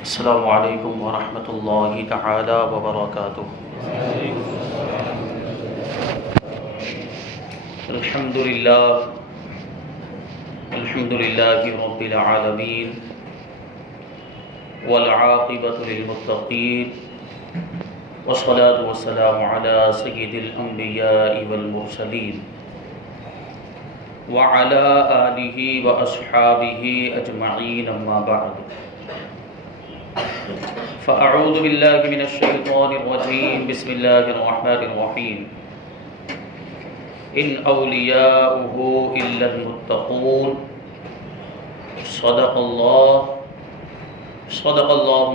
السلام علیکم ورحمۃ اللہ تعالی وبرکاتہ۔ الحمد للہ رب العالمین والعاقبۃ للمتقین والصلاة والسلام علی سید الانبیاء والمرسلین وعلی آلہ واصحابہ اجمعین، اما بعد فأعوذ باللہ من الشیطان الرجیم، بسم اللہ الرحمن الرحیم۔ ان اولیاؤہ الا المتقون، صدق اللہ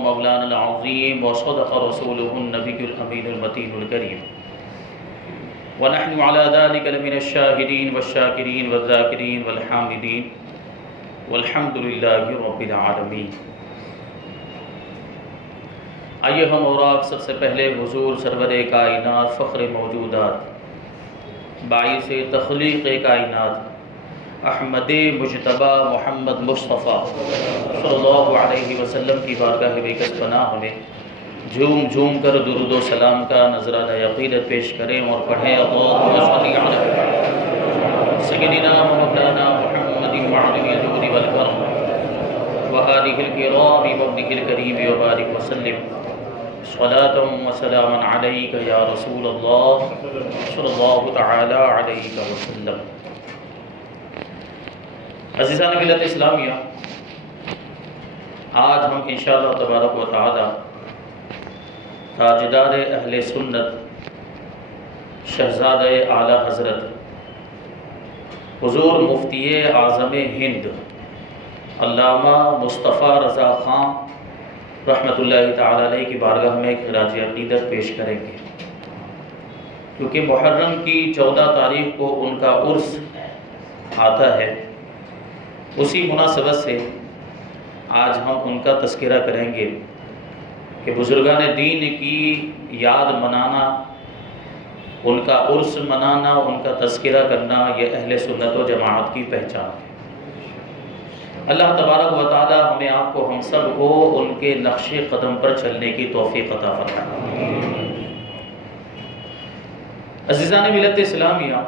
مولانا العظیم وصدق رسولہ النبی الامین المتین الکریم، ونحن على ذلك لمن الشاہدین والشاکرین والذاکرین والحامدین، والحمد للہ رب العالمین۔ آئیے ہم اور آپ سب سے پہلے حضور سرور کائنات، فخر موجودات، باعث تخلیق کائنات، احمد مجتبی محمد مصطفیٰ صلی اللہ علیہ وسلم کی بارگاہ بقدس پناہ میں جھوم جھوم کر درود و سلام کا نذرانہ عقیدت پیش کریں اور پڑھیں اللہم صلی علی سیدنا مولانا محمد وعلی الجود والکرم وآلہ الکرام وابنہ الکریم وبارک وسلم صلاۃ و سلام علیک یا رسول اللہ صلی اللہ تعالی علیہ وسلم۔ عزیزان ملت اسلامیہ، آج ہم انشاءاللہ تبارک و تعالی تاجدار اہل سنت شہزادہ اعلیٰ حضرت حضور مفتی اعظم ہند علامہ مصطفیٰ رضا خان رحمۃ اللہ تعالی علیہ کی بارگاہ میں خراج عقیدت پیش کریں گے، کیونکہ محرم کی 14 تاریخ کو ان کا عرس آتا ہے۔ اسی مناسبت سے آج ہم ان کا تذکرہ کریں گے کہ بزرگان دین کی یاد منانا، ان کا عرس منانا، ان کا تذکرہ کرنا، یہ اہل سنت و جماعت کی پہچان ہے۔ اللہ تبارک و تعالی ہمیں آپ کو، ہم سب کو ان کے نقش قدم پر چلنے کی توفیق عطا فرمائے۔ عزیزان ملت اسلامیہ،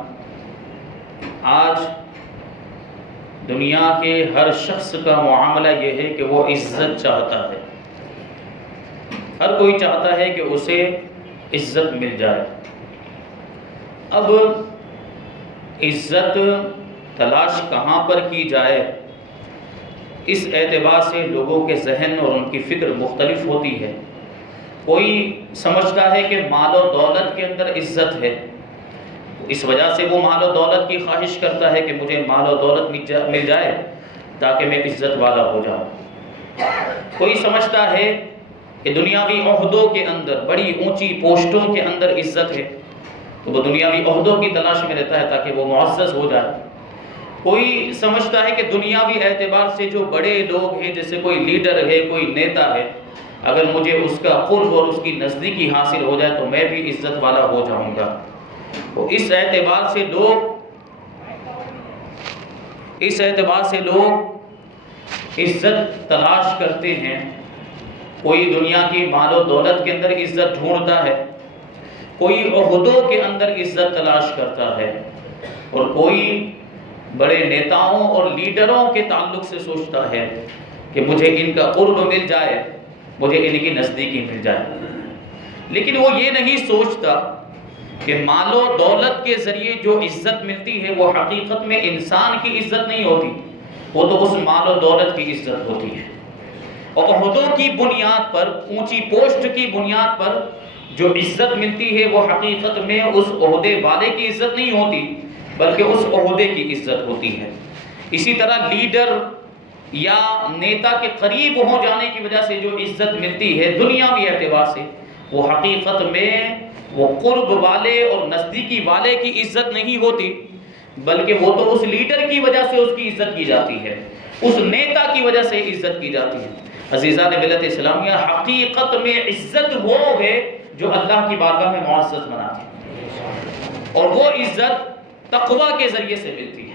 آج دنیا کے ہر شخص کا معاملہ یہ ہے کہ وہ عزت چاہتا ہے، ہر کوئی چاہتا ہے کہ اسے عزت مل جائے۔ اب عزت تلاش کہاں پر کی جائے، اس اعتبار سے لوگوں کے ذہن اور ان کی فکر مختلف ہوتی ہے۔ کوئی سمجھتا ہے کہ مال و دولت کے اندر عزت ہے، اس وجہ سے وہ مال و دولت کی خواہش کرتا ہے کہ مجھے مال و دولت مل جائے تاکہ میں عزت والا ہو جاؤں۔ کوئی سمجھتا ہے کہ دنیاوی عہدوں کے اندر، بڑی اونچی پوسٹوں کے اندر عزت ہے، تو وہ دنیاوی عہدوں کی تلاش میں رہتا ہے تاکہ وہ معزز ہو جائے۔ کوئی سمجھتا ہے کہ دنیاوی اعتبار سے جو بڑے لوگ ہیں، جیسے کوئی لیڈر ہے، کوئی نیتا ہے، اگر مجھے اس کا قرب اور اس کی نزدیکی حاصل ہو جائے تو میں بھی عزت والا ہو جاؤں گا۔ تو اس اعتبار سے لوگ عزت تلاش کرتے ہیں۔ کوئی دنیا کی مال و دولت کے اندر عزت ڈھونڈتا ہے، کوئی عہدوں کے اندر عزت تلاش کرتا ہے، اور کوئی بڑے نیتاؤں اور لیڈروں کے تعلق سے سوچتا ہے کہ مجھے ان کا قرب مل جائے، مجھے ان کی نزدیکی مل جائے۔ لیکن وہ یہ نہیں سوچتا کہ مال و دولت کے ذریعے جو عزت ملتی ہے وہ حقیقت میں انسان کی عزت نہیں ہوتی، وہ تو اس مال و دولت کی عزت ہوتی ہے۔ اور عہدوں کی بنیاد پر، اونچی پوسٹ کی بنیاد پر جو عزت ملتی ہے وہ حقیقت میں اس عہدے والے کی عزت نہیں ہوتی، بلکہ اس عہدے کی عزت ہوتی ہے۔ اسی طرح لیڈر یا نیتا کے قریب ہو جانے کی وجہ سے جو عزت ملتی ہے دنیاوی اعتبار سے، وہ حقیقت میں وہ قرب والے اور نزدیکی والے کی عزت نہیں ہوتی، بلکہ وہ تو اس لیڈر کی وجہ سے اس کی عزت کی جاتی ہے، اس نیتا کی وجہ سے عزت کی جاتی ہے۔ عزیزان ملت اسلامیہ، حقیقت میں عزت وہ ہے جو اللہ کی بارگاہ میں معزز بناتی ہے، اور وہ عزت تقویٰ کے ذریعے سے ملتی ہے۔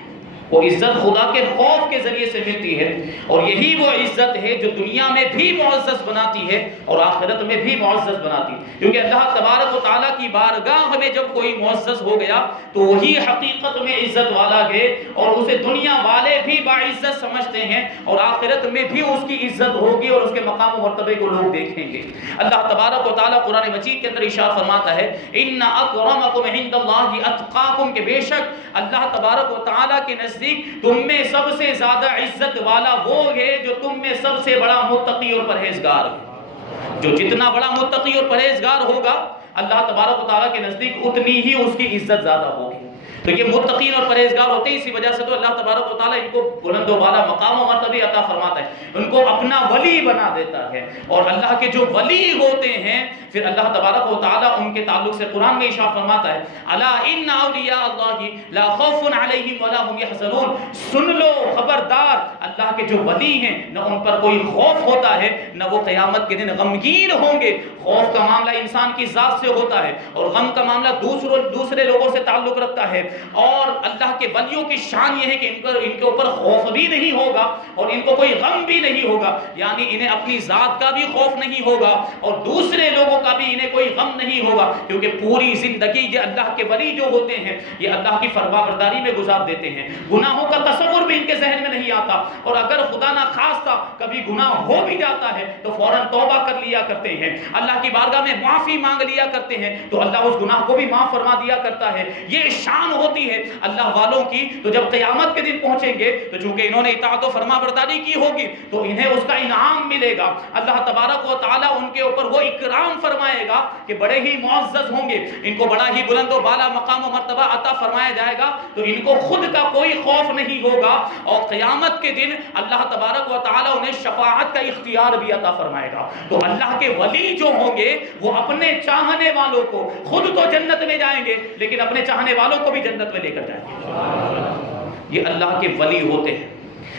وہ عزت خدا کے خوف کے ذریعے سے ملتی ہے، اور یہی وہ عزت ہے جو دنیا میں بھی معزز بناتی ہے اور آخرت میں بھی معزز بناتی ہے، کیونکہ اللہ تبارک و تعالیٰ کی بارگاہ میں جب کوئی معزز ہو گیا تو وہی حقیقت میں عزت والا ہے، اور اسے دنیا والے بھی باعزت سمجھتے ہیں، اور آخرت میں بھی اس کی عزت ہوگی اور اس کے مقام و مرتبے کو لوگ دیکھیں گے۔ اللہ تبارک و تعالیٰ قرآن مجید کے اندر ارشاد فرماتا ہے ان اکرمکم عند اللہ اتقاکم، کہ بے شک اللہ تبارک و تعالیٰ کے نزدیک تم میں سب سے زیادہ عزت والا وہ ہے جو تم میں سب سے بڑا متقی اور پرہیزگار ہے۔ جو جتنا بڑا متقی اور پرہیزگار ہوگا اللہ تبارک و تعالیٰ کے نزدیک اتنی ہی اس کی عزت زیادہ ہوگی۔ تو یہ متقین اور پرہیزگار ہوتے ہیں، اسی وجہ سے تو اللہ تبارک و تعالیٰ ان کو بلند و بالا مقام و مرتبے عطا فرماتا ہے، ان کو اپنا ولی بنا دیتا ہے۔ اور اللہ کے جو ولی ہوتے ہیں پھر اللہ تبارک و تعالیٰ ان کے تعلق سے قرآن میں ارشاد فرماتا ہے الا ان اولیاء اللہ لا خوف علیہم ولا هم یحزنون، سن لو خبردار، اللہ کے جو ولی ہیں نہ ان پر کوئی خوف ہوتا ہے نہ وہ قیامت کے دن غمگین ہوں گے۔ خوف کا معاملہ انسان کی ذات سے ہوتا ہے اور غم کا معاملہ دوسرے لوگوں سے تعلق رکھتا ہے، اور اللہ کے ولیوں کی شان یہ ہے کہ ان کے اوپر خوف بھی نہیں ہوگا اور ان کو کوئی غم بھی نہیں ہوگا، یعنی انہیں اپنی ذات کا بھی خوف نہیں ہوگا اور دوسرے لوگوں کا بھی انہیں کوئی غم نہیں ہوگا، کیونکہ پوری زندگی یہ اللہ کے ولی جو ہوتے ہیں یہ اللہ کی فرمانبرداری میں گزار دیتے ہیں، گناہوں کا تصور بھی ان کے ذہن میں نہیں آتا، اور اگر خدا نہ خواستہ کبھی گناہ ہو بھی جاتا ہے تو فوراً توبہ کر لیا کرتے ہیں، اللہ کی بارگاہ میں معافی مانگ لیا کرتے ہیں تو اللہ اس گناہ کو بھی معاف فرما دیا کرتا ہے۔ یہ شان ہوتی ہے اللہ والوں کی۔ تو جب قیامت کے دن پہنچیں گے تو چونکہ انہوں نے اطاعت و فرما برداری کی ہوگی تو انہیں اس کا انعام ملے گا، اللہ تبارک و تعالیٰ ان کے اوپر وہ اکرام فرمائے گا کہ بڑے ہی معزز ہوں گے، ان کو بڑا ہی بلند و بالا مقام و مرتبہ عطا فرمایا جائے گا، تو ان کو خود کا کوئی خوف نہیں ہوگا، اور قیامت کے دن اللہ تبارک و تعالیٰ انہیں شفاعت کا اختیار بھی عطا فرمائے گا۔ تو اللہ کے ولی جو ہوں گے وہ اپنے چاہنے والوں کو خود تو جنت میں جائیں گے لیکن اپنے چاہنے والوں کو بھی جنت میں لے کر جائیں گے۔ یہ اللہ کے ولی ہوتے ہیں،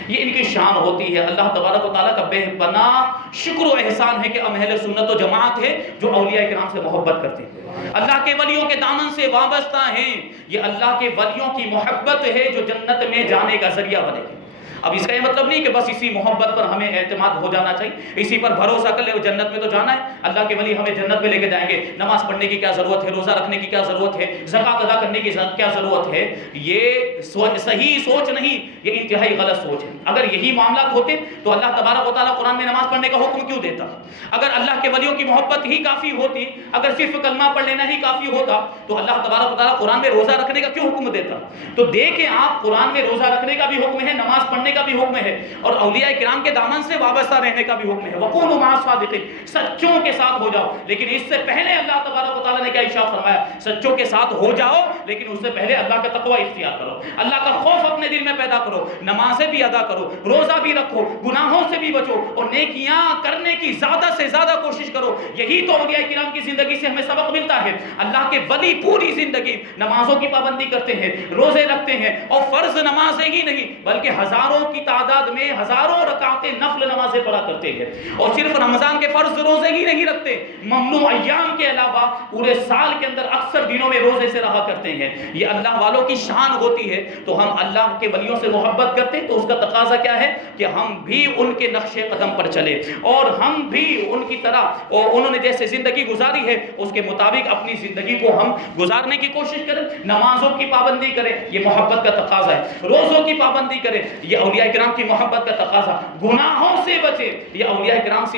یہ ان کی شان ہوتی ہے۔ اللہ تبارک و تعالیٰ کا بے پناہ شکر و احسان ہے کہ ہم اہل سنت و جماعت ہے جو اولیاء کرام سے محبت کرتے ہیں، اللہ کے ولیوں کے دامن سے وابستہ ہیں۔ یہ اللہ کے ولیوں کی محبت ہے جو جنت میں جانے کا ذریعہ بنے گی۔ اب اس کا یہ مطلب نہیں کہ بس اسی محبت پر ہمیں اعتماد ہو جانا چاہیے، اسی پر بھروسہ کر لے جنت میں تو جانا ہے، اللہ کے ولی ہمیں جنت میں لے کے جائیں گے۔ نماز پڑھنے کی کیا ضرورت ہے، روزہ رکھنے کی کیا ضرورت ہے، زکوٰۃ ادا کرنے کی کیا ضرورت ہے؟ یہ صحیح سوچ نہیں، یہ انتہائی غلط سوچ ہے۔ اگر یہی معاملات ہوتے تو اللہ تبارک و تعالیٰ قرآن میں نماز پڑھنے کا حکم کیوں دیتا؟ اگر اللہ کے ولیوں کی محبت ہی کافی ہوتی، اگر صرف کلمہ پڑھ لینا ہی کافی ہوتا تو اللہ تبارک و تعالیٰ قرآن میں روزہ رکھنے کا کیوں حکم دیتا؟ تو دیکھیں آپ، قرآن میں روزہ رکھنے کا بھی حکم ہے، نماز پڑھنے کا بھی حکم ہے، اور اولیاء کرام کے دامن سے وابستہ رہنے کا بھی حکم ہے۔ وَقُولُوا مَعَ الصَّادِقِينَ، سچوں کے ساتھ ہو جاؤ، لیکن اس سے پہلے اللہ تبارک و تعالیٰ نے کیا ارشاد فرمایا؟ سچوں کے ساتھ ہو جاؤ لیکن اس سے پہلے اللہ کا تقوی اختیار کرو، اللہ کا خوف اپنے دل میں پیدا کرو، نمازیں بھی ادا کرو، روزہ بھی رکھو، گناہوں سے بھی بچو، اور نیکیاں کرنے کی زیادہ سے زیادہ کوشش کرو۔ یہی تو اولیاء کرام کی زندگی سے ہمیں سبق ملتا ہے۔ اللہ کے ولی پوری زندگی نمازوں کی پابندی کرتے ہیں، روزے رکھتے ہیں، اور فرض نمازیں ہی نہیں بلکہ ہزاروں کی تعداد میں ہزاروں رکعتیں نفل نمازیں پڑھا کرتے ہیں، اور صرف رمضان کے فرض روزے ہی نہیں رکھتے، ممنوع ایام کے علاوہ پورے سال کے اندر اکثر دنوں میں روزے سے رہا کرتے ہیں۔ یہ اللہ والوں کی شان ہوتی ہے۔ تو ہم اللہ کے ولیوں سے محبت کرتے ہیں تو اس کا تقاضا کیا ہے کہ ہم بھی ان کے نقش قدم پر چلیں، اور ہم بھی ان کی طرح، اور انہوں نے جیسے زندگی گزاری ہے اس کے مطابق اپنی زندگی کو ہم گزارنے کی کوشش کریں۔ نمازوں کی پابندی کریں، یہ محبت کا تقاضا ہے۔ روزوں کی پابندی کریں، یہ اولیاء کرام کی محبت کا تقاضا۔ گناہوں سے بچے، یہ اولیاء کرام سے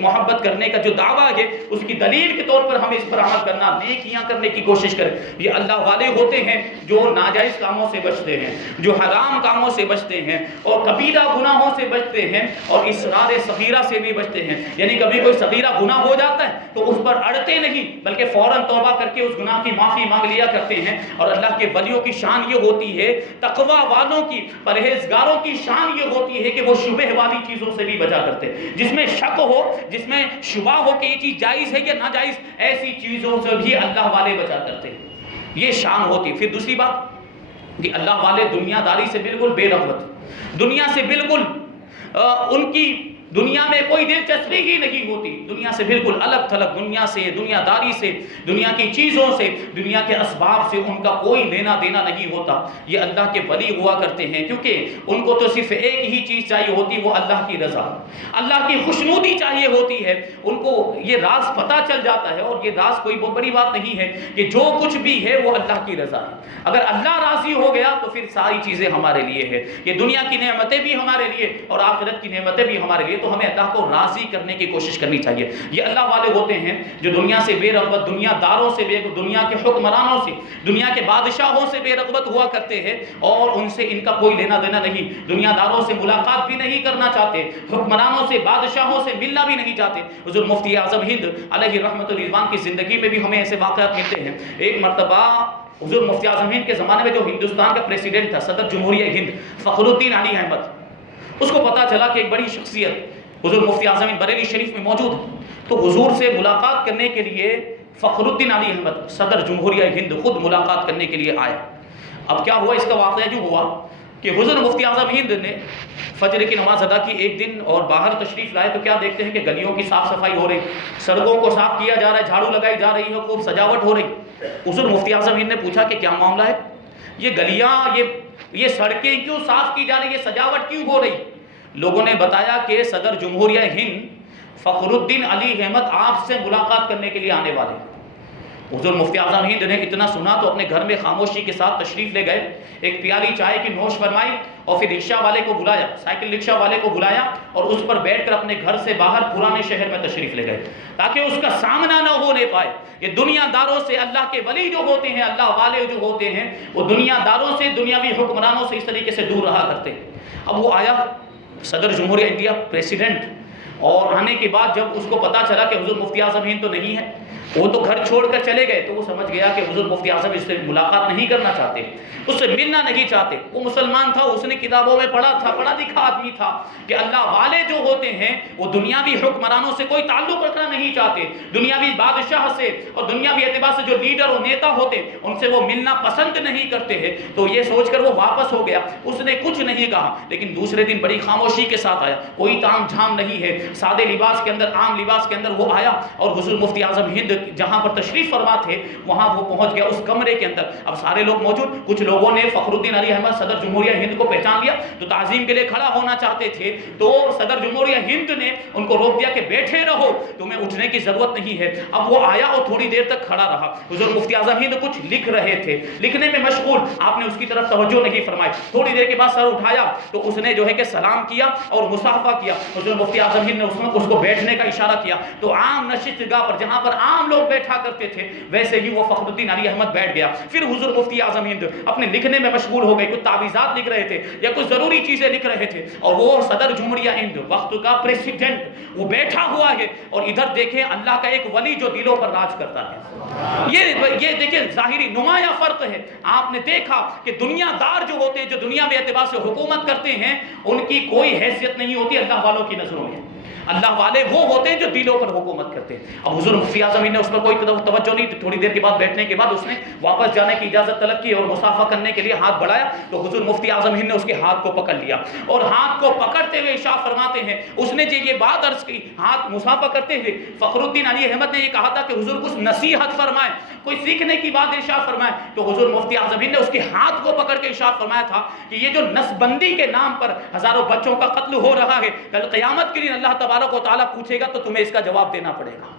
محبت کرنے کا جو دعویٰ ہے اس کی دلیل کے طور پر ہمیں اس پر عمل کرنا، نیکیاں کرنے کی کوشش کریں۔ یہ اللہ والے ہوتے ہیں جو ناجائز کاموں سے بچتے ہیں، جو حرام کاموں سے بچتے ہیں، اور کبیرہ گناہوں سے بچتے ہیں، اور اسرار صغیرہ سے بھی بچتے ہیں۔ یعنی کبھی کوئی صغیرہ گناہ ہو جاتا ہے تو اس پر اڑتے نہیں بلکہ فوراً توبہ کر کے اس گناہ کی معافی مانگ لیا کرتے ہیں۔ اور اللہ کے ولیوں کی شان یہ ہوتی ہے، تقوی والوں کی، پرہیزگاروں کی شان یہ ہوتی ہے کہ وہ شبہ والی چیزوں سے بھی بچا کرتے، جس میں شک ہو، جس میں شبہ ہو کہ یہ چیز جائز ہے یا ناجائز، ایسی چیزوں سے بھی اللہ والے بچا کرتے ہیں۔ یہ شان ہوتی۔ پھر دوسری بات کہ اللہ والے دنیا داری سے بالکل بے رغبت، دنیا سے بالکل ان کی دنیا میں کوئی دلچسپی ہی نہیں ہوتی، دنیا سے بالکل الگ تھلگ، دنیا سے، دنیا داری سے، دنیا کی چیزوں سے، دنیا کے اسباب سے ان کا کوئی لینا دینا نہیں ہوتا، یہ اللہ کے ولی ہوا کرتے ہیں، کیونکہ ان کو تو صرف ایک ہی چیز چاہیے ہوتی، وہ اللہ کی رضا، اللہ کی خوشنودی چاہیے ہوتی ہے، ان کو یہ راز پتہ چل جاتا ہے، اور یہ راز کوئی بہت بڑی بات نہیں ہے کہ جو کچھ بھی ہے وہ اللہ کی رضا ہے، اگر اللہ راضی ہو گیا تو پھر ساری چیزیں ہمارے لیے ہے، یہ دنیا کی نعمتیں بھی ہمارے لیے اور آخرت کی نعمتیں بھی ہمارے لیے، تو ہمیں اللہ کو راضی کرنے کی کوشش کرنی چاہیے۔ یہ اللہ والے ہوتے ہیں جو دنیا سے بے رغبت، دنیا داروں سے دنیا کے حکمرانوں سے، دنیا کے بادشاہوں سے بے رغبت ہوا کرتے ہیں، اور ان سے ان کا کوئی لینا دینا نہیں، دنیا داروں سے ملاقات بھی نہیں کرنا چاہتے، حکمرانوں سے، بادشاہوں سے ملنا بھی نہیں چاہتے۔ حضور مفتی اعظم ہند علیہ رحمت الرضوان کی زندگی میں بھی ہمیں ایسے واقعات ملتے ہیں۔ ایک مرتبہ حضور مفتی اعظم ہند کے زمانے میں جو ہندوستان کا پریسیڈنٹ تھا، صدر جمہوریہ ہند فخر الدین علی احمد، اس کو پتا چلا کہ ایک بڑی شخصیت حضور مفتی اعظم ہند بریلی شریف میں موجود ہے، تو حضور سے ملاقات کرنے کے لیے فخر الدین علی احمد صدر جمہوریہ ہند خود ملاقات کرنے کے لیے آیا۔ اب کیا ہوا، اس کا واقعہ جو ہوا کہ حضور مفتی اعظم ہند نے فجر کی نماز ادا کی ایک دن، اور باہر تشریف لائے تو کیا دیکھتے ہیں کہ گلیوں کی صاف صفائی ہو رہی، سڑکوں کو صاف کیا جا رہا ہے، جھاڑو لگائی جا رہی ہے، خوب سجاوٹ ہو رہی۔ حضور مفتی اعظم ہند نے پوچھا کہ کیا معاملہ ہے، یہ گلیاں، یہ سڑکیں کیوں صاف کی جا رہی ہے، سجاوٹ کیوں ہو رہی؟ لوگوں نے بتایا کہ صدر جمہوریہ ہند فخر الدین علی احمد آپ سے ملاقات کرنے کے لیے آنے والے۔ حضور مفتی اعظم ہند نے اتنا سنا تو اپنے گھر میں خاموشی کے ساتھ تشریف لے گئے، ایک پیالی چائے کی نوش فرمائی، اور پھر رکشہ والے کو بلایا، سائیکل رکشہ والے کو بلایا، اور اس پر بیٹھ کر اپنے گھر سے باہر پرانے شہر میں تشریف لے گئے تاکہ اس کا سامنا نہ ہونے پائے۔ یہ دنیا داروں سے، اللہ کے ولی جو ہوتے ہیں، اللہ والے جو ہوتے ہیں، وہ دنیا داروں سے، دنیاوی حکمرانوں سے اس طریقے سے دور رہا کرتے ہیں۔ اب وہ آیا صدر جمہوریہ انڈیا، پریسیڈنٹ، اور آنے کے بعد جب اس کو پتا چلا کہ حضور مفتی اعظم ہند تو نہیں ہے، وہ تو گھر چھوڑ کر چلے گئے، تو وہ سمجھ گیا کہ حضور مفتی اعظم اس سے ملاقات نہیں کرنا چاہتے، اس سے ملنا نہیں چاہتے۔ وہ مسلمان تھا، اس نے کتابوں میں پڑھا تھا، پڑھا لکھا آدمی تھا کہ اللہ والے جو ہوتے ہیں وہ دنیاوی حکمرانوں سے کوئی تعلق رکھنا نہیں چاہتے، دنیاوی بادشاہ سے اور دنیاوی اعتبار سے جو لیڈر اور نیتا ہوتے ان سے وہ ملنا پسند نہیں کرتے ہیں۔ تو یہ سوچ کر وہ واپس ہو گیا، اس نے کچھ نہیں کہا، لیکن دوسرے دن بڑی خاموشی کے ساتھ آیا، کوئی تام جھام نہیں ہے، سادے لباس کے اندر، عام لباس کے اندر وہ آیا، اور حضور مفتی اعظم ہند جہاں پر تشریف فرما تھے وہاں وہ پہنچ گیا اس کمرے کے اندر۔ اب سارے لوگ موجود، کچھ لوگوں نے فخر الدین علی احمد صدر جمہوریہ ہند کو پہچان لیا، تو تعظیم کے لیے کھڑا ہونا چاہتے تھے، تو صدر جمہوریہ ہند نے ان کو روک دیا کہ بیٹھے رہو، تمہیں اٹھنے کی ضرورت نہیں ہے۔ اب وہ آیا اور تھوڑی دیر تک کھڑا رہا، حضور مفتی اعظم ہند کچھ لکھ رہے تھے، لکھنے میں مشغول، آپ نے اس کی طرف توجہ نہیں فرمائی، تھوڑی دیر کے بعد سر اٹھایا تو اس نے جو ہے کہ سلام کیا اور مصافحہ کیا، حضور مفتی اعظم ہند نے اس کو بیٹھنے کا اشارہ کیا، تو عام نشست گاہ پر جہاں پر عام لوگ بیٹھا کرتے تھے ویسے ہی وہ فخر الدین علی احمد بیٹھ گیا۔ پھر حضور مفتی اعظم ہند اپنے لکھنے میں مشغول ہو گئے، کچھ تعویذات لکھ رہے تھے یا کچھ ضروری چیزیں لکھ رہے تھے، اور وہ صدر جمہوریہ ہند وقت کا پریسیڈنٹ وہ بیٹھا ہوا ہے، اور ادھر دیکھیں اللہ کا ایک ولی جو دلوں پر راج کرتا ہے۔ یہ دیکھیں ظاہری نمایاں فرق ہے۔ آپ نے دیکھا کہ دنیا دار جو ہوتے ہیں، جو دنیا میں اعتبار سے حکومت کرتے ہیں، ان کی کوئی حیثیت نہیں ہوتی اللہ والوں کی نظروں میں۔ اللہ والے وہ ہوتے ہیں جو دلوں پر حکومت کرتے ہیں۔ اب حضور مفتی اعظم نے اس پر کوئی توجہ نہیں، تھوڑی دیر کے بعد بیٹھنے کے بعد اس نے واپس جانے کی اجازت طلب کی اور مصافحہ کرنے کے لیے ہاتھ بڑھایا، تو حضور مفتی اعظم نے اس کے ہاتھ کو پکڑ لیا، اور ہاتھ کو پکڑتے ہوئے ارشاد فرماتے ہیں، اس نے یہ بات عرض کی، ہاتھ مصافحہ کرتے ہوئے فخر الدین علی احمد نے یہ کہا تھا کہ حضور کچھ نصیحت فرمائیں، کوئی سیکھنے کی بات ارشاد فرمائیں، تو حضور مفتی اعظم نے اس کے ہاتھ کو پکڑ کے ارشاد فرمایا تھا کہ یہ جو نسبندی کے نام پر ہزاروں بچوں کا قتل ہو رہا ہے، کل قیامت کے دن اللہ تبارک و تعالیٰ پوچھے گا تو تمہیں اس کا جواب دینا پڑے گا۔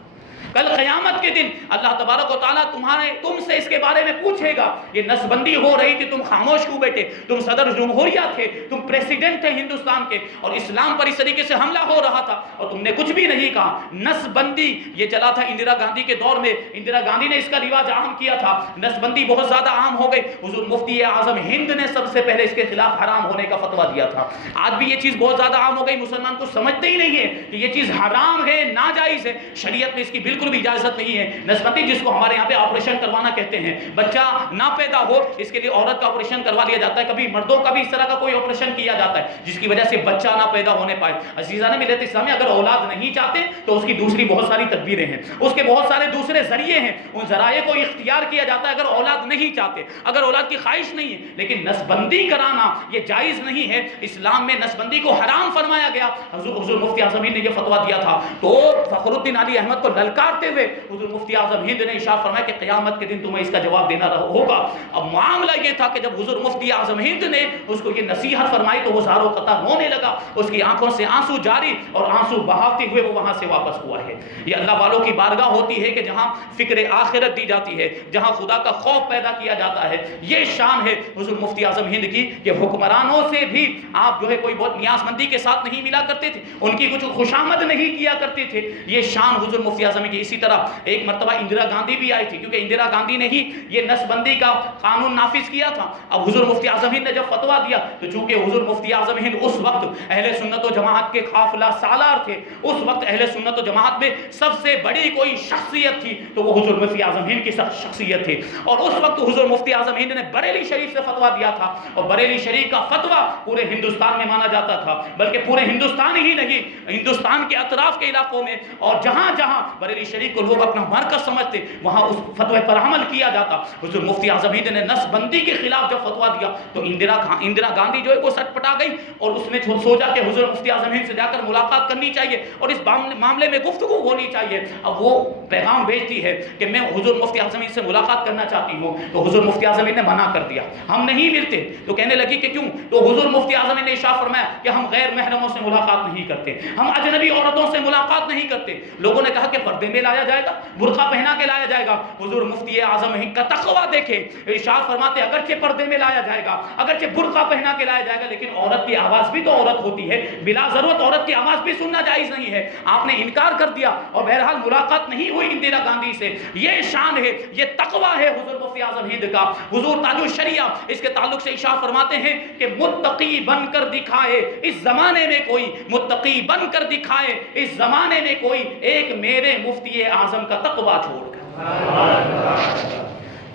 کل قیامت کے دن اللہ تبارک و تعالیٰ تم سے اس کے بارے میں پوچھے گا، یہ نسبندی ہو رہی تھی، تم خاموش کیوں بیٹھے؟ تم صدر جمہوریہ تھے، تم پریسیڈنٹ تھے ہندوستان کے، اور اسلام پر اس طریقے سے حملہ ہو رہا تھا اور تم نے کچھ بھی نہیں کہا۔ نسبندی یہ چلا تھا اندرا گاندھی کے دور میں، اندرا گاندھی نے اس کا رواج عام کیا تھا، نسبندی بہت زیادہ عام ہو گئی، حضور مفتی اعظم ہند نے سب سے پہلے اس کے خلاف حرام ہونے کا فتویٰ دیا تھا۔ آج بھی یہ چیز بہت زیادہ عام ہو گئی، مسلمان کو سمجھتے ہی نہیں ہے کہ یہ چیز حرام ہے، ناجائز ہے، شریعت میں اس کی بالکل بھی اجازت نہیں ہے۔ نسبندی جس کو ہمارے یہاں پہ آپریشن کروانا کہتے ہیں، بچہ نہ پیدا ہو اس کے لیے عورت کا آپریشن کروا لیا جاتا ہے، کبھی مردوں کا بھی اس طرح کا کوئی آپریشن کیا جاتا ہے جس کی وجہ سے بچہ نہ پیدا ہونے پائے۔ عزیزان ملت اسلامی، اگر اولاد نہیں چاہتے تو اس کی دوسری بہت ساری تدبیریں ہیں، اس کے بہت سارے دوسرے ذریعے ہیں، ان ذرائع کو اختیار کیا جاتا ہے۔ اگر اولاد نہیں چاہتے، اگر اولاد کی خواہش نہیں ہے، لیکن نسبندی کرانا یہ جائز نہیں ہے۔ اسلام میں نسبندی کو حرام فرمایا گیا۔ حضور مفتی اعظم ہند نے یہ فتویٰ دیا تھا تو فخر الدین علی احمد کو للکارتے ہوئے حضور مفتی اعظم ہند نے ارشاد فرمایا کہ قیامت کے دن تمہیں اس کا جواب دینا ہوگا۔ اب معاملہ یہ تھا کہ جب حضور مفتی اعظم ہند نے اس کو یہ نصیحت فرمائی تو وہ زاروں قطع رونے لگا، اس کی آنکھوں سے آنسو جاری اور آنسو بہاتے ہوئے وہ وہاں سے واپس ہوا ہے۔ یہ اللہ والوں کی بارگاہ ہوتی ہے کہ جہاں فکر آخرت دی جاتی ہے، جہاں خدا کا خوف پیدا کیا جاتا ہے۔ یہ شان ہے حضور مفتی اعظم ہند کی کہ حکمرانوں سے بھی آپ جو ہے کوئی بہت نیاز مندی کے ساتھ نہیں ملا کرتے تھے، ان کی کچھ خوشامد نہیں کیا کرتے تھے۔ یہ شان حضور مفتی اعظم کی۔ اسی طرح ایک مرتبہ اندرا گاندھی بھی آئی تھی، کیونکہ اندرا گاندھی نے ہی یہ نسبندی کا قانون نافذ کیا تھا۔ اب حضور مفتی اعظم ہند نے جب فتویٰ دیا تو چونکہ حضور مفتی اعظم ہند اس وقت اہل سنت و جماعت کے قافلہ سالار تھے، اس وقت اہل سنت و جماعت میں سب سے بڑی کوئی شخصیت تھی تو وہ حضور مفتی اعظم ہند کی شخصیت تھی۔ اور اس وقت حضور مفتی اعظم ہند نے بریلی شریف سے فتویٰ دیا تھا، اور بریلی شریف کا فتویٰ پورے ہندوستان میں مانا جاتا تھا، بلکہ پورے ہندوستان ہی نہیں، ہندوستان کے اطراف کے علاقوں میں اور جہاں جہاں بریلی شریف کو لوگ اپنا مرکز سمجھتے وہاں اس فتوے پر عمل کیا جاتا۔ حضور مفتی اعظم ہند نے نسبندی کے خلاف جب فتویٰ دیا تو اندرا گاندھی جو ہے وہ سٹ پٹا گئی اور اس نے سوچا کہ حضور مفتی اعظم ہند سے جا کر ملاقات کرنی چاہیے اور اس معاملے میں گفتگو ہونی چاہیے۔ اب وہ پیغام بھیجتی ہے کہ میں حضور مفتی اعظم ہند سے ملاقات کرنا چاہتی ہوں، تو حضور مفتی اعظم ہند نے منع کر دیا، ہم نہیں ملتے۔ تو کہنے لگی کہ کیوں؟ تو حضور مفتی اعظم ہند نے ارشاد فرمایا کہ ہم غیر محرموں سے ملاقات نہیں کرتے، ہم اجنبی عورتوں سے ملاقات نہیں کرتے۔ لوگوں نے کہا کہ پردے میں لایا جائے گا، برقع پہنا کے لایا جائے گا۔ حضور مفتی اعظم ہند کا تقویٰ دیکھیں، ارشاد فرماتے اگرچہ پردے میں لایا جائے گا، اگرچہ برقع پہنا کے لایا جائے گا، لیکن عورت کی آواز بھی تو عورت ہوتی ہے، بلا ضرورت عورت کی آواز بھی سننا جائز نہیں ہے۔ آپ نے انکار کر دیا اور بہرحال ملاقات نہیں ہوئی اندرا گاندھی سے۔ یہ شان ہے، یہ تقویٰ ہے حضور مفتی اعظم ہند کا۔ حضور تاج الشریعہ اس کے تعلق سے ارشاد فرماتے ہیں کہ متقی بن کر دکھائے اس زمانے میں کوئی، متقی بن کر دکھائے اس زمانے میں کوئی، ایک میرے مفتی اعظم کا تقویٰ چھوڑ کر۔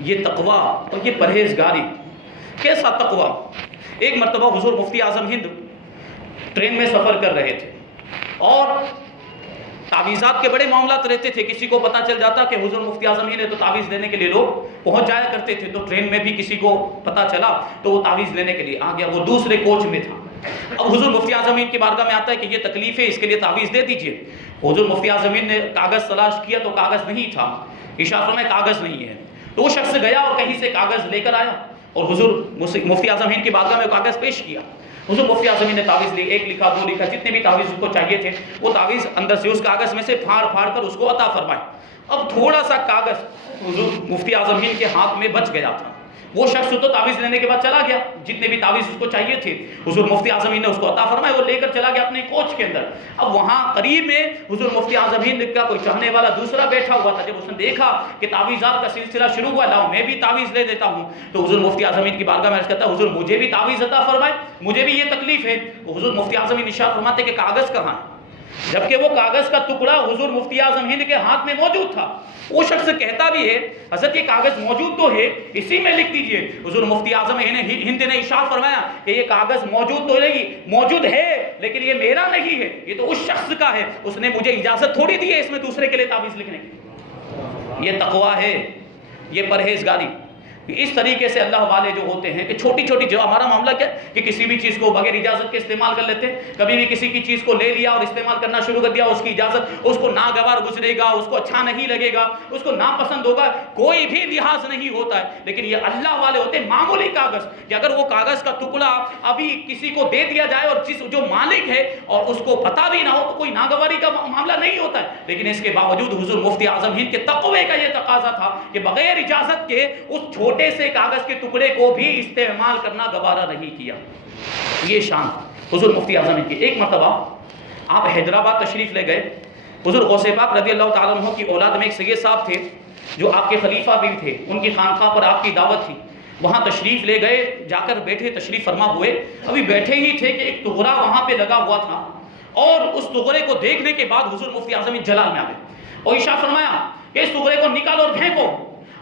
یہ تقویٰ اور یہ پرہیزگاری، کیسا تقویٰ! ایک مرتبہ حضور مفتی اعظم ہند ٹرین میں سفر کر رہے تھے اور تعویذات کے بڑے معاملات رہتے تھے۔ کسی کو پتہ چل جاتا کہ حضور مفتی اعظم ہند نے تو تعویذ لینے کے لیے لوگ پہنچ جایا کرتے تھے، تو ٹرین میں بھی کسی کو پتہ چلا تو وہ تعویذ لینے کے لیے آ گیا، وہ دوسرے کوچ میں تھا۔ اب حضور مفتی اعظم ہند کی بارگاہ میں آتا ہے کہ یہ تکلیف ہے، اس کے لیے تعویذ دے دیجئے۔ حضور مفتی اعظم ہند نے کاغذ تلاش کیا تو کاغذ نہیں تھا، ارشاد فرمایا کاغذ نہیں ہے۔ تو وہ شخص گیا اور کہیں سے کاغذ لے کر آیا اور حضور مفتی اعظم ہند کی بارگاہ میں کاغذ پیش کیا۔ حضور مفتی اعظم ہند نے تعویذ لی، ایک لکھا، دو لکھا، جتنے بھی تعویذ اس کو چاہیے تھے وہ تعویذ اندر سے اس کاغذ میں سے پھاڑ پھاڑ کر اس کو عطا فرمائے۔ اب تھوڑا سا کاغذ حضور مفتی اعظم ہند کے ہاتھ میں بچ گیا تھا۔ وہ شخص تو تعویذ لینے کے بعد چلا گیا، جتنے بھی تعویذ اس کو چاہیے تھے حضور مفتی اعظم ہند نے اس کو عطا فرمائے، وہ لے کر چلا گیا اپنے کوچ کے اندر۔ اب وہاں قریب میں حضور مفتی اعظم ہند کا کوئی چاہنے والا دوسرا بیٹھا ہوا تھا۔ جب اس نے دیکھا کہ تعویذات کا سلسلہ شروع ہوا، لاؤ میں بھی تعویذ لے دیتا ہوں، تو حضور مفتی اعظم ہند کی بارگاہ میں عرض کرتا ہے حضور مجھے بھی تعویذ عطا فرمائے، مجھے بھی یہ تکلیف ہے۔ تو حضور مفتی اعظم ہند ارشاد فرماتے کہ کاغذ کہاں ہے؟ جبکہ وہ کاغذ کا ٹکڑا حضور مفتی اعظم ہند کے ہاتھ میں موجود تھا۔ وہ شخص کہتا بھی ہے حضرت یہ کاغذ موجود تو ہے، اسی میں لکھ دیجئے۔ حضور مفتی اعظم ہند نے ارشاد فرمایا کہ یہ کاغذ موجود تو موجود ہے لیکن یہ میرا نہیں ہے، یہ تو اس شخص کا ہے، اس نے مجھے اجازت تھوڑی دی ہے اس میں دوسرے کے لیے تعویذ لکھنے کی۔ یہ تقویٰ ہے، یہ پرہیزگاری۔ اس طریقے سے اللہ والے جو ہوتے ہیں کہ چھوٹی چھوٹی، جو ہمارا معاملہ کیا ہے کہ کسی بھی چیز کو بغیر اجازت کے استعمال کر لیتے ہیں۔ کبھی بھی کسی کی چیز کو لے لیا اور استعمال کرنا شروع کر دیا، اس کی اجازت، اس کو ناگوار گزرے گا، اس کو اچھا نہیں لگے گا، اس کو ناپسند ہوگا، کوئی بھی لحاظ نہیں ہوتا ہے۔ لیکن یہ اللہ والے ہوتے ہیں، معمولی کاغذ کہ اگر وہ کاغذ کا ٹکڑا ابھی کسی کو دے دیا جائے اور جو مالک ہے اور اس کو پتہ بھی نہ ہو تو کوئی ناگواری کا معاملہ نہیں ہوتا ہے۔ لیکن اس کے باوجود حضور مفتی اعظم ہند کے تقوی کا یہ تقاضا تھا کہ بغیر اجازت کے اس چھوٹے سے کاغذ کے ٹکڑے کو بھی استعمال کرنا گوارا نہیں کیا۔ یہ شان حضور مفتی اعظم ہند کی۔ ایک مرتبہ آپ حیدرآباد تشریف لے گئے، حضور غوث پاک رضی اللہ تعالیٰ عنہ کی اولاد میں ایک سید صاحب تھے جو آپ کے خلیفہ بھی تھے، ان کی خانقاہ پر آپ کی دعوت تھی، وہاں تشریف لے گئے، جا کر بیٹھے، تشریف فرما ہوئے، ابھی بیٹھے ہی تھے کہ ایک ٹغرا وہاں پہ لگا ہوا تھا اور اس ٹغرے کو دیکھنے کے بعد حضور مفتی اعظم ہند جلال میں آ گئے۔ اور ارشاد فرمایا کہ اس سغرے کو نکالو اور پھینکو.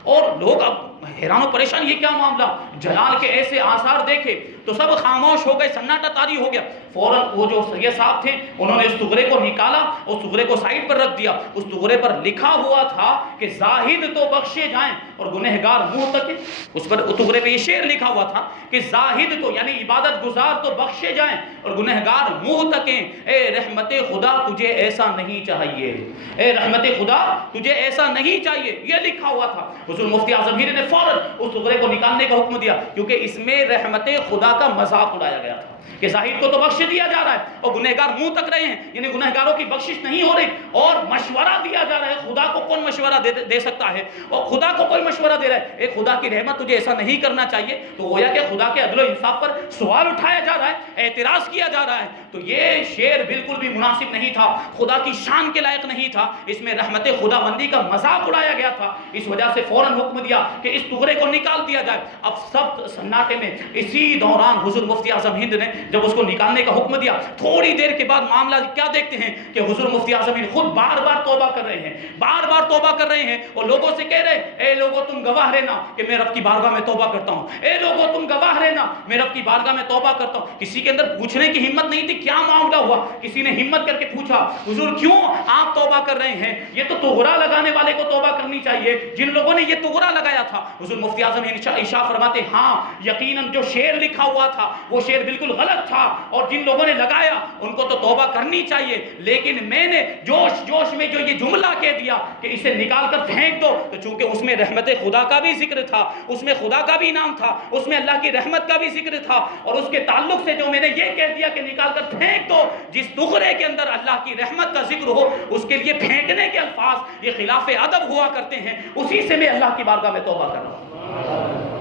اور لوگ اب حیران و پریشان، یہ کیا معاملہ، جلال کے ایسے آثار دیکھے تو سب خاموش ہو گئے، سناٹا طاری ہو گیا. فوراً وہ جو سید صاحب تھے انہوں نے اس سغرے کو نکالا اور سغرے کو سائڈ پر رکھ دیا. اس سغرے پر لکھا ہوا تھا کہ زاہد تو بخشے جائیں اور گنہگار منہ تکے. اس پر سغرے پہ یہ شعر لکھا ہوا تھا کہ زاہد تو یعنی عبادت گزار تو بخشے جائیں اور گنہگار منہ تکیں. اے رحمت خدا تجھے ایسا نہیں چاہیے، اے رحمت خدا تجھے ایسا نہیں چاہیے، یہ لکھا ہوا تھا. حضور مفتی اعظم ہند نے فوراً اس سغرے کو نکالنے کا حکم دیا، کیونکہ اس میں رحمت خدا کا مذاق اڑایا گیا تھا کہ زاہد کو تو بخش دیا جا رہا ہے اور گنہگار منہ تک رہے ہیں، یعنی گنہگاروں کی بخشش نہیں ہو رہی، اور مشورہ دیا جا رہا ہے. خدا کو کون مشورہ دے سکتا ہے، اور خدا کو کوئی مشورہ دے رہا ہے اے خدا کی رحمت تجھے ایسا نہیں کرنا چاہیے. تو گویا کہ خدا کے عدل و انصاف پر سوال اٹھایا جا رہا ہے، اعتراض کیا جا رہا ہے. تو یہ شعر بالکل بھی مناسب نہیں تھا، خدا کی شان کے لائق نہیں تھا، اس میں رحمت خدا بندی کا مذاق اڑایا گیا تھا. اس وجہ سے فوراً حکم دیا کہ اس سغرے کو نکال دیا جائے. اب سب سناٹے میں اسی دوران حضور مفتی اعظم ہند نے جب اس کو نکالنے کا حکم دیا، تھوڑی دیر کے بعد معاملہ کیا دیکھتے ہیں کہ حضور مفتی اعظم ہند خود بار بار توبہ کر رہے ہیں، بار بار توبہ کر رہے ہیں، اور لوگوں سے کہہ رہے ہیں اے لوگوں تم گواہ رہنا کہ میں رب کی بارگاہ میں توبہ کرتا ہوں، اے لوگوں تم گواہ رہنا میں رب کی بارگاہ میں توبہ کرتا ہوں. کسی کے اندر پوچھنے کی ہمت نہیں تھی کیا معاملہ ہوا. کسی نے ہمت کر کے پوچھا حضور کیوں آپ توبہ کر رہے ہیں؟ یہ تو تغرا لگانے والے کو توبہ کرنی چاہیے، جن لوگوں نے یہ تغرا لگایا تھا. حضور مفتی اعظم ہند ارشاد فرماتے ہاں یقیناً جو شعر لکھا ہوا تھا وہ شعر بالکل غلط تھا، اور جن لوگوں نے لگایا ان کو تو توبہ کرنی چاہیے، لیکن میں نے جوش میں جو یہ جملہ کہہ دیا کہ اسے نکال کر پھینک دو، تو چونکہ اس میں رحمت خدا کا بھی ذکر تھا، اس میں خدا کا بھی نام تھا، اس میں اللہ کی رحمت کا بھی ذکر تھا، اور اس کے تعلق سے جو میں نے یہ کہہ دیا کہ نکال کر پھینک دو، جس تغرے کے اندر اللہ کی رحمت کا ذکر ہو اس کے لیے پھینکنے کے الفاظ یہ خلاف ادب ہوا کرتے ہیں، اسی سے میں اللہ کی بارگاہ میں توبہ کر رہا ہوں.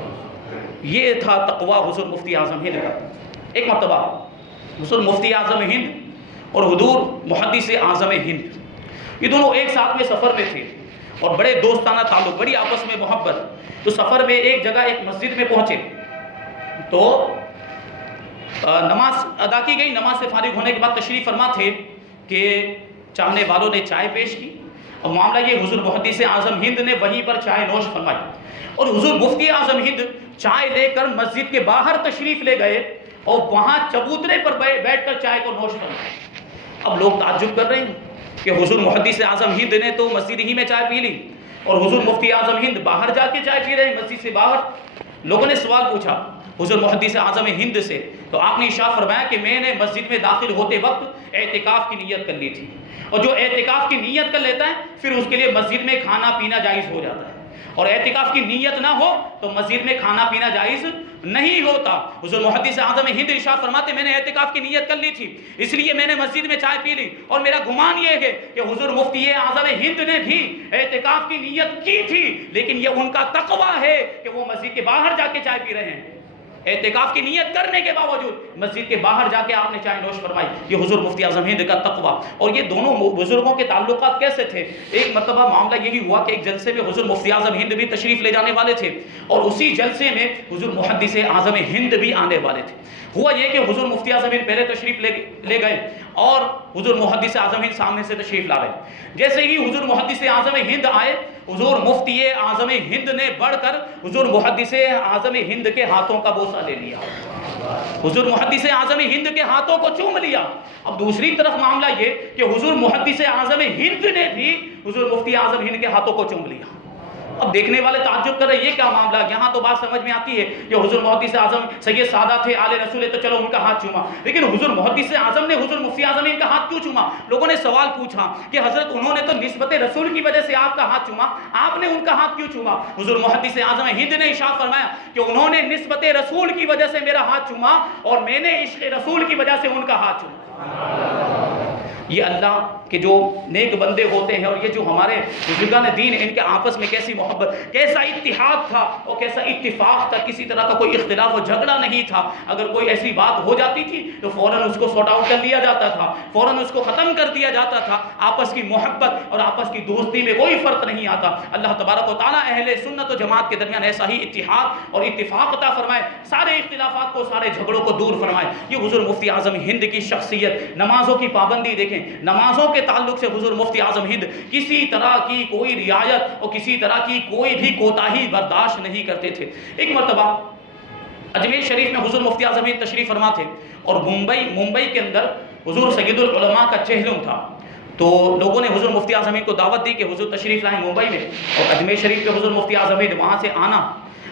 یہ تھا تقوی حضور مفتی اعظم ہند کا. ایک مرتبہ حضور مفتی اعظم ہند اور حضور محدث اعظم ہند یہ دونوں ایک ساتھ میں سفر میں تھے اور بڑے دوستانہ تعلق، بڑی آپس میں محبت. تو سفر میں ایک جگہ ایک مسجد میں پہنچے تو نماز ادا کی گئی. نماز سے فارغ ہونے کے بعد تشریف فرما تھے کہ چاہنے والوں نے چائے پیش کی، اور معاملہ یہ حضور محدث اعظم ہند نے وہیں پر چائے نوش فرمائی، اور حضور مفتی اعظم ہند چائے لے کر مسجد کے باہر تشریف لے گئے اور وہاں چبوترے پر بیٹھ کر چائے کو نوش فرمائی. اب لوگ تعجب کر رہے ہیں کہ حضور محدث اعظم ہند نے تو مسجد ہی میں چائے پی لی اور حضور مفتی اعظم ہند باہر جا کے چائے پی رہے ہیں مسجد سے باہر. لوگوں نے سوال پوچھا حضور محدث اعظم ہند سے، تو آپ نے ارشاد فرمایا کہ میں نے مسجد میں داخل ہوتے وقت اعتکاف کی نیت کر لی تھی، اور جو اعتکاف کی نیت کر لیتا ہے پھر اس کے لیے مسجد میں کھانا پینا جائز ہو جاتا ہے، اور اعتکاف کی نیت نہ ہو تو مسجد میں کھانا پینا جائز نہیں ہوتا. حضور محدث اعظم ہند ارشاد فرماتے میں نے اعتکاف کی نیت کر لی تھی، اس لیے میں نے مسجد میں چائے پی لی، اور میرا گمان یہ ہے کہ حضور مفتی اعظم ہند نے بھی اعتکاف کی نیت کی تھی، لیکن یہ ان کا تقویٰ ہے کہ وہ مسجد کے باہر جا کے چائے پی رہے ہیں. اعتکاف کی نیت کرنے کے باوجود مسجد کے باہر جا کے آپ نے چائے نوش فرمائی. یہ حضور مفتی اعظم ہند کا تقویٰ. اور یہ دونوں بزرگوں کے تعلقات کیسے تھے؟ ایک مرتبہ معاملہ یہی ہوا کہ ایک جلسے میں حضور مفتی اعظم ہند بھی تشریف لے جانے والے تھے، اور اسی جلسے میں حضور محدث اعظم ہند بھی آنے والے تھے. ہوا یہ کہ حضور مفتی اعظم ہند پہلے تشریف لے گئے اور حضور محدث اعظم ہند سامنے سے تشریف لا گئے. جیسے ہی حضور محدث اعظم ہند آئے، حضور مفتی اعظم ہند نے بڑھ کر حضور محدث اعظم ہند کے ہاتھوں کا بوسہ لے لیا، حضور محدث اعظم ہند کے ہاتھوں کو چوم لیا. اب دوسری طرف معاملہ یہ کہ حضور محدث اعظم ہند نے بھی حضور مفتی اعظم ہند کے ہاتھوں کو چوم لیا. اب دیکھنے والے تعجب کر رہے ہیں یہ کیا معاملہ. یہاں تو بات سمجھ میں آتی ہے کہ حضور محدث اعظم سید سادہ تھے، آل رسول، تو چلو ان کا ہاتھ چوما، لیکن حضور محدث اعظم نے حضور مفتی اعظم ہند کا ہاتھ کیوں چوما؟ لوگوں نے سوال پوچھا کہ حضرت انہوں نے تو نسبت رسول کی وجہ سے آپ کا ہاتھ چوما، آپ نے ان کا ہاتھ کیوں چوما؟ حضور محدث اعظم ہند نے ارشاد فرمایا کہ انہوں نے نسبت رسول کی وجہ سے میرا ہاتھ چوما اور میں نے عشق رسول کی وجہ سے ان کا ہاتھ چوما. یہ اللہ کے جو نیک بندے ہوتے ہیں اور یہ جو ہمارے بزرگان دین ان کے آپس میں کیسی محبت، کیسا اتحاد تھا اور کیسا اتفاق تھا، کسی طرح کا کوئی اختلاف و جھگڑا نہیں تھا. اگر کوئی ایسی بات ہو جاتی تھی تو فوراً اس کو سارٹ آؤٹ کر لیا جاتا تھا، فوراً اس کو ختم کر دیا جاتا تھا. آپس کی محبت اور آپس کی دوستی میں کوئی فرق نہیں آتا. اللہ تبارک و تعالیٰ اہل سنت و جماعت کے درمیان ایسا ہی اتحاد اور اتفاق عطا فرمائے، سارے اختلافات کو، سارے جھگڑوں کو دور فرمائے. یہ حضور مفتی اعظم ہند کی شخصیت. نمازوں کی پابندی دیکھیں، نمازوں کے تعلق سے حضور مفتی اعظم ہند کسی طرح کی کوئی رعایت اور کسی طرح کی کوئی بھی کوتاہی برداشت نہیں کرتے تھے۔ ایک مرتبہ اجمیر شریف میں حضور مفتی اعظم ہند تشریف فرما تھے، اور ممبئی کے اندر حضور سید العلماء کا چہلم تھا، تو لوگوں نے حضور مفتی اعظم ہند کو دعوت دی کہ حضور تشریف لائیں ممبئی میں، اور اجمیر شریف پہ حضور مفتی اعظم ہند وہاں سے آنا،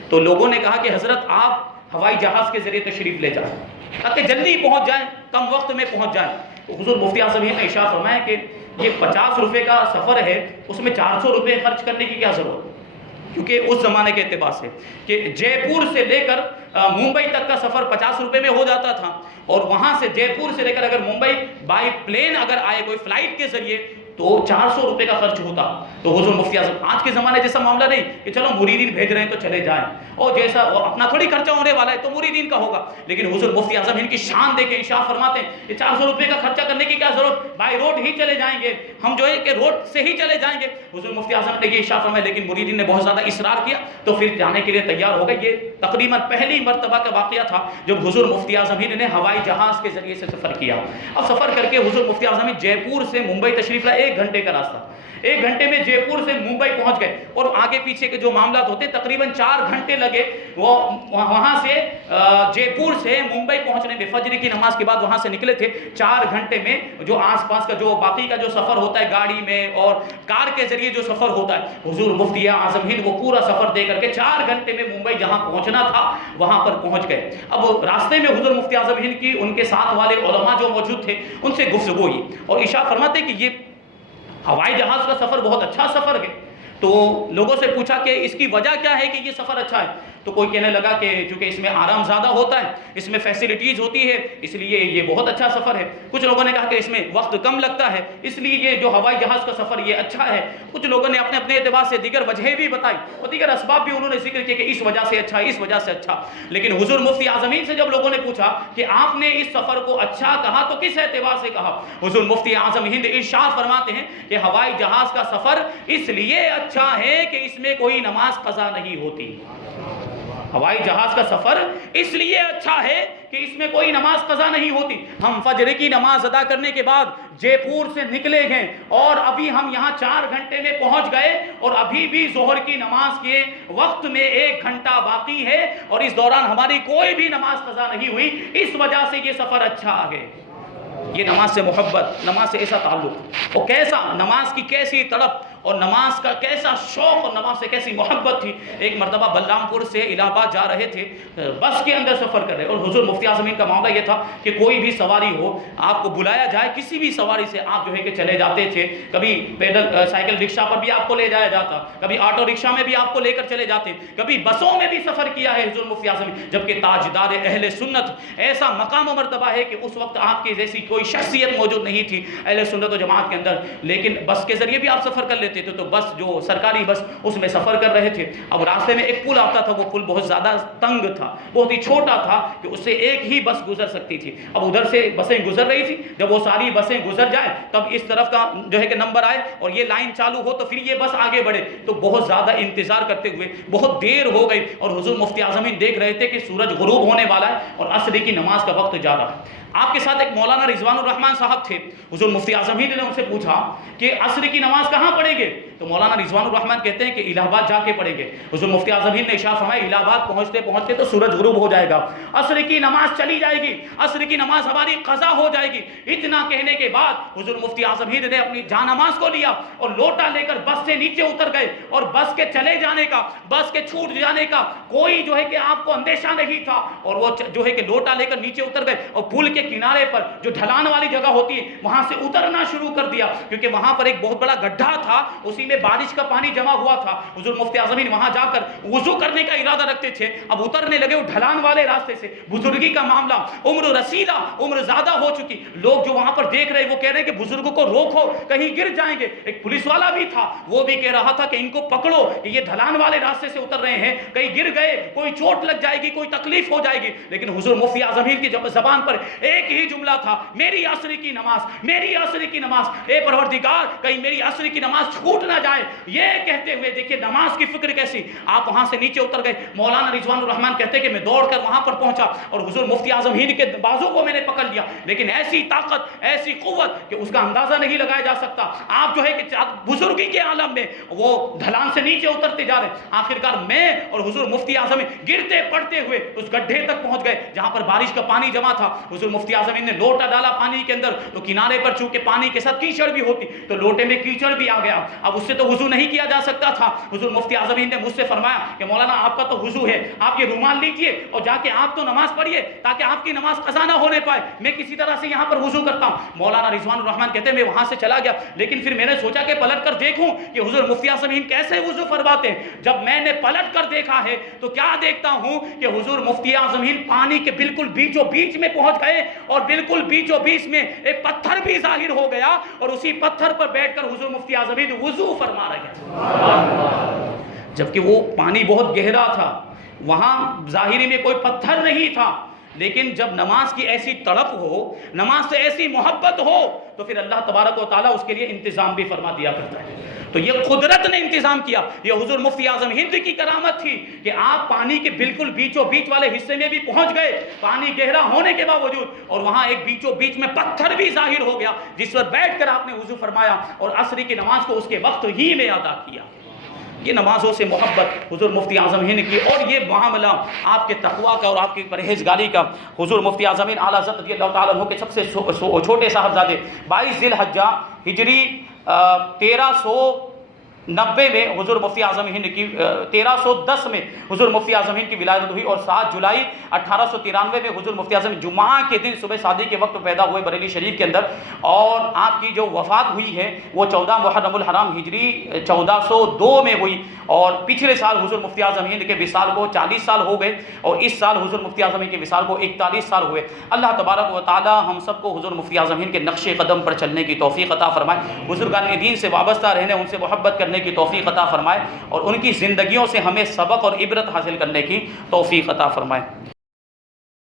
تو لوگوں نے کہا کہ حضرت آپ ہوائی جہاز کے ذریعے تشریف لے جائیں تاکہ جلدی پہنچ جائیں، کم وقت میں پہنچ جائیں۔ تو حضور مفتی اعظم ہند نے ارشاد فرمایا کہ یہ 50 روپے کا سفر ہے، اس میں 400 روپے خرچ کرنے کی کیا ضرورت، کیونکہ اس زمانے کے اعتبار سے کہ جے پور سے لے کر ممبئی تک کا سفر 50 روپے میں ہو جاتا تھا، اور وہاں سے جے پور سے لے کر اگر ممبئی بائی پلین اگر آئے کوئی فلائٹ کے ذریعے تو 400 روپے کا خرچ ہوتا۔ تو حضور مفتی اعظم آج کے زمانے جیسا معاملہ نہیں کہ چلو مریدین بھیج رہے ہیں تو چلے جائیں، اور جیسا اپنا تھوڑی خرچہ ہونے والا ہے تو مریدین کا ہوگا، لیکن حضور مفتی اعظم ان کی شان دیکھ کے ارشاد فرماتے ہیں کہ 400 روپے کا خرچہ کرنے کی کیا ضرورت، بائی روڈ ہی چلے جائیں گے، ہم جو ہے کہ روڈ سے ہی چلے جائیں گے۔ حضور مفتی اعظم نے یہ ارشاد فرمایا، لیکن مریدین نے بہت زیادہ اصرار کیا تو پھر جانے کے لیے تیار ہو گئے۔ یہ تقریباً پہلی مرتبہ کا واقعہ تھا جب حضور مفتی اعظم نے ہوائی جہاز کے ذریعے سے سفر کیا۔ اب سفر کر کے حضور مفتی اعظم جے پور سے ممبئی تشریف لائے، 1 گھنٹے کا راستہ، 1 گھنٹے میں جے پور سے ممبئی پہنچ گئے، اور آگے پیچھے کے جو معاملات ہوتے تقریباً 4 گھنٹے لگے وہ وہاں سے جے پور سے ممبئی پہنچنے میں۔ فجر کی نماز کے بعد وہاں سے نکلے تھے، 4 گھنٹے میں جو آس پاس کا جو باقی کا جو سفر ہوتا ہے گاڑی میں اور کار کے ذریعے جو سفر ہوتا ہے، حضور مفتی اعظم ہند وہ پورا سفر دے کر کے 4 گھنٹے میں ممبئی جہاں پہنچنا تھا وہاں پر پہنچ گئے۔ اب راستے میں حضور مفتی اعظم ہند کی ان کے ساتھ والے علماء جو موجود تھے ان سے گفتگو ہوئی، اور ارشاد فرماتے کہ یہ ہوائی جہاز کا سفر بہت اچھا سفر ہے۔ تو لوگوں سے پوچھا کہ اس کی وجہ کیا ہے کہ یہ سفر اچھا ہے، تو کوئی کہنے لگا کہ چونکہ اس میں آرام زیادہ ہوتا ہے، اس میں فیسلٹیز ہوتی ہے، اس لیے یہ بہت اچھا سفر ہے۔ کچھ لوگوں نے کہا کہ اس میں وقت کم لگتا ہے، اس لیے یہ جو ہوائی جہاز کا سفر یہ اچھا ہے۔ کچھ لوگوں نے اپنے اپنے اعتبار سے دیگر وجہیں بھی بتائی اور دیگر اسباب بھی انہوں نے ذکر کیے کہ اس وجہ سے اچھا، اس وجہ سے اچھا۔ لیکن حضور مفتی اعظم سے جب لوگوں نے پوچھا کہ آپ نے اس سفر کو اچھا کہا تو کس اعتبار سے کہا، حضور مفتی اعظم ہند ارشاد فرماتے ہیں کہ ہوائی جہاز کا سفر اس لیے اچھا ہے کہ اس میں کوئی نماز قضا نہیں ہوتی۔ ہوائی جہاز کا سفر اس لیے اچھا ہے کہ اس میں کوئی نماز قضا نہیں ہوتی۔ ہم فجر کی نماز ادا کرنے کے بعد جے پور سے نکلے ہیں اور ابھی ہم یہاں 4 گھنٹے میں پہنچ گئے، اور ابھی بھی ظہر کی نماز کے وقت میں 1 گھنٹہ باقی ہے، اور اس دوران ہماری کوئی بھی نماز قضا نہیں ہوئی، اس وجہ سے یہ سفر اچھا ہے۔ یہ نماز سے محبت، نماز سے ایسا تعلق، اور کیسا نماز کی کیسی تڑپ اور نماز کا کیسا شوق اور نماز سے کیسی محبت تھی۔ ایک مرتبہ بلرام پور سے الہ آباد جا رہے تھے، بس کے اندر سفر کر رہے، اور حضور مفتی اعظم کا معاملہ یہ تھا کہ کوئی بھی سواری ہو آپ کو بلایا جائے، کسی بھی سواری سے آپ جو ہے کہ چلے جاتے تھے۔ کبھی پیدل سائیکل رکشہ پر بھی آپ کو لے جایا جاتا، کبھی آٹو رکشہ میں بھی آپ کو لے کر چلے جاتے، کبھی بسوں میں بھی سفر کیا ہے حضور مفتی اعظم، جبکہ تاجدار اہل سنت، ایسا مقام و مرتبہ ہے کہ اس وقت آپ کی جیسی کوئی شخصیت موجود نہیں تھی اہل سنت و جماعت کے اندر، لیکن بس کے ذریعے بھی آپ سفر کر لیتے تھے۔ تو بس جو سرکاری بس اس میں سفر کر رہے تھے، اب راستے میں ایک پل آتا تھا، وہ پل بہت زیادہ تنگ تھا، بہت ہی چھوٹا تھا کہ اس سے ایک ہی بس گزر سکتی تھی۔ اب ادھر سے بسیں گزر رہی تھی، جب وہ ساری بسیں گزر جائیں تب اس طرف کا جو ہے کہ نمبر آئے اور یہ لائن چالو ہو تو پھر یہ بس آگے بڑھے، تو بہت زیادہ انتظار کرتے ہوئے بہت دیر ہو گئی، اور حضور مفتی اعظم دیکھ رہے تھے کہ سورج غروب ہونے والا ہے اور عصر کی نماز کا وقت جا رہا ہے۔ آپ کے ساتھ ایک مولانا رضوان الرحمن صاحب تھے، حضور مفتی اعظم نے ان سے پوچھا کہ عصر کی نماز کہاں پڑھیں گے، تو مولانا رضوان الرحمن کہتے ہیں کہ الہ آباد جا کے پڑھیں گے۔ حضور مفتی اعظم نے ارشاد فرمایا الہ آباد پہنچتے پہنچتے تو سورج غروب ہو جائے گا، عصر کی نماز چلی جائے گی، عصر کی نماز ہماری قضا ہو جائے گی۔ اتنا کہنے کے بعد حضور مفتی اعظم نے اپنی جان نماز کو لیا اور لوٹا لے کر بس سے نیچے اتر گئے، اور بس کے چلے جانے کا، بس کے چھوٹ جانے کا کوئی جو ہے کہ آپ کو اندیشہ نہیں تھا، اور وہ جو ہے کہ لوٹا لے کر نیچے اتر گئے اور پل کے کنارے پر جو ڈھلان والی جگہ ہوتی ہے وہاں سے اترنا شروع کر دیا، کیونکہ وہاں پر ایک بہت بڑا گڈھا تھا، اسی میں بارش کا پانی جمع ہوا تھا۔ حضور مفتی اعظم وہاں جا کر وضو کرنے کا ارادہ رکھتے تھے، اب اترنے لگے وہ ڈھلان والے راستے سے، بزرگی کا معاملہ، عمر رسیدہ، عمر زیادہ ہو چکی، لوگ جو وہاں پر دیکھ رہے وہ کہہ رہے ہیں کہ بزرگوں کو روکو کہیں گر جائیں گے۔ ایک پولیس والا بھی تھا، وہ بھی کہہ رہا تھا کہ ان کو پکڑو، کہ یہ ڈھلان والے راستے سے اتر رہے ہیں، کہیں گر گئے کوئی چوٹ لگ جائے گی، کوئی تکلیف ہو جائے گی۔ لیکن حضور مفتی اعظم کی زبان پر ایک ہی جملہ تھا، میری عصر کی نماز، میری عصر کی نماز، اے پروردگار کہیں میری عصر کی نماز چھوٹ نہ جائے۔ یہ کہتے ہوئے دیکھیں نماز کی فکر کیسی، آپ وہاں سے نیچے اتر گئے۔ مولانا رضوان الرحمن کہتے کہ میں دوڑ کر وہاں پر پہنچا اور حضور مفتی اعظم ہند کے بازو کو میں نے پکڑ لیا، لیکن ایسی طاقت، ایسی قوت کہ اس کا اندازہ نہیں لگایا جا سکتا۔ آپ جو ہے کہ بزرگی کے عالم میں وہ ڈھلان سے نیچے اترتے جا رہے، آخرکار میں اور حضور مفتی اعظم گرتے پڑتے ہوئے اس گڈھے تک پہنچ گئے جہاں پر بارش کا پانی جمع تھا۔ حضور مفتی اعظم نے لوٹا ڈالا پانی کے اندر تو کنارے پر چونکہ پانی کے ساتھ کیچڑ بھی ہوتی تو لوٹے میں کیچڑ بھی آ گیا، اب اس سے تو وضو نہیں کیا جا سکتا تھا۔ حضور مفتی اعظم نے مجھ سے فرمایا کہ مولانا آپ کا تو وضو ہے، آپ یہ رومال لیجئے اور جا کے آپ تو نماز پڑھیے تاکہ آپ کی نماز قضا نہ ہونے پائے، میں کسی طرح سے یہاں پر وضو کرتا ہوں۔ مولانا رضوان الرحمن کہتے ہیں میں وہاں سے چلا گیا، لیکن پھر میں نے سوچا کہ پلٹ کر دیکھوں کہ حضور مفتی اعظم کیسے وضو فرماتے ہیں۔ جب میں نے پلٹ کر دیکھا ہے تو کیا دیکھتا ہوں کہ حضور مفتی اعظم پانی کے بالکل بیچوں بیچ میں پہنچ گئے اور بالکل بیچوں بیچ میں ایک پتھر بھی ظاہر ہو گیا اور اسی پتھر پر بیٹھ کر حضور مفتی اعظم وضو فرما رہے ہیں، جبکہ وہ پانی بہت گہرا تھا، وہاں ظاہری میں کوئی پتھر نہیں تھا، لیکن جب نماز کی ایسی تڑپ ہو، نماز سے ایسی محبت ہو تو پھر اللہ تبارک و تعالیٰ اس کے لیے انتظام بھی فرما دیا کرتا ہے۔ تو یہ قدرت نے انتظام کیا، یہ حضور مفتی اعظم ہند کی کرامت تھی کہ آپ پانی کے بالکل بیچوں بیچ والے حصے میں بھی پہنچ گئے پانی گہرا ہونے کے باوجود، اور وہاں ایک بیچوں بیچ میں پتھر بھی ظاہر ہو گیا جس پر بیٹھ کر آپ نے وضو فرمایا اور عصر کی نماز کو اس کے وقت ہی میں ادا کیا۔ یہ نمازوں سے محبت حضور مفتی اعظم ہند کی، اور یہ معاملہ آپ کے تقویٰ کا اور آپ کی پرہیزگاری کا۔ حضور مفتی اعظم ہند اعلیٰ حضرت رضی اللہ تعالیٰ عنہ کے سب سے چھوٹے صاحبزادے 22 ذی الحجہ ہجری 1390 میں حضور مفتی اعظم ہند کی 1310 میں حضور مفتی اعظم ہند کی ولادت ہوئی، اور 7 جولائی 1893 میں حضور مفتی اعظم جمعہ کے دن صبح شادی کے وقت پیدا ہوئے بریلی شریف کے اندر، اور آپ کی جو وفات ہوئی ہے وہ 14 محرم الحرام ہجری 1402 میں ہوئی، اور پچھلے سال حضور مفتی اعظم ہند کے وصال کو 40 سال ہو گئے، اور اس سال حضور مفتی اعظم ہند کے وصال کو 41 سال ہوئے۔ اللہ تبارک و تعالی ہم سب کو حضور مفتی اعظم ہند کے نقش قدم پر چلنے کی توفیق عطا فرمائے، بزرگان دین سے وابستہ رہنے، ان سے محبت کرنے کی توفیق عطا فرمائے، اور ان کی زندگیوں سے ہمیں سبق اور عبرت حاصل کرنے کی توفیق عطا فرمائے۔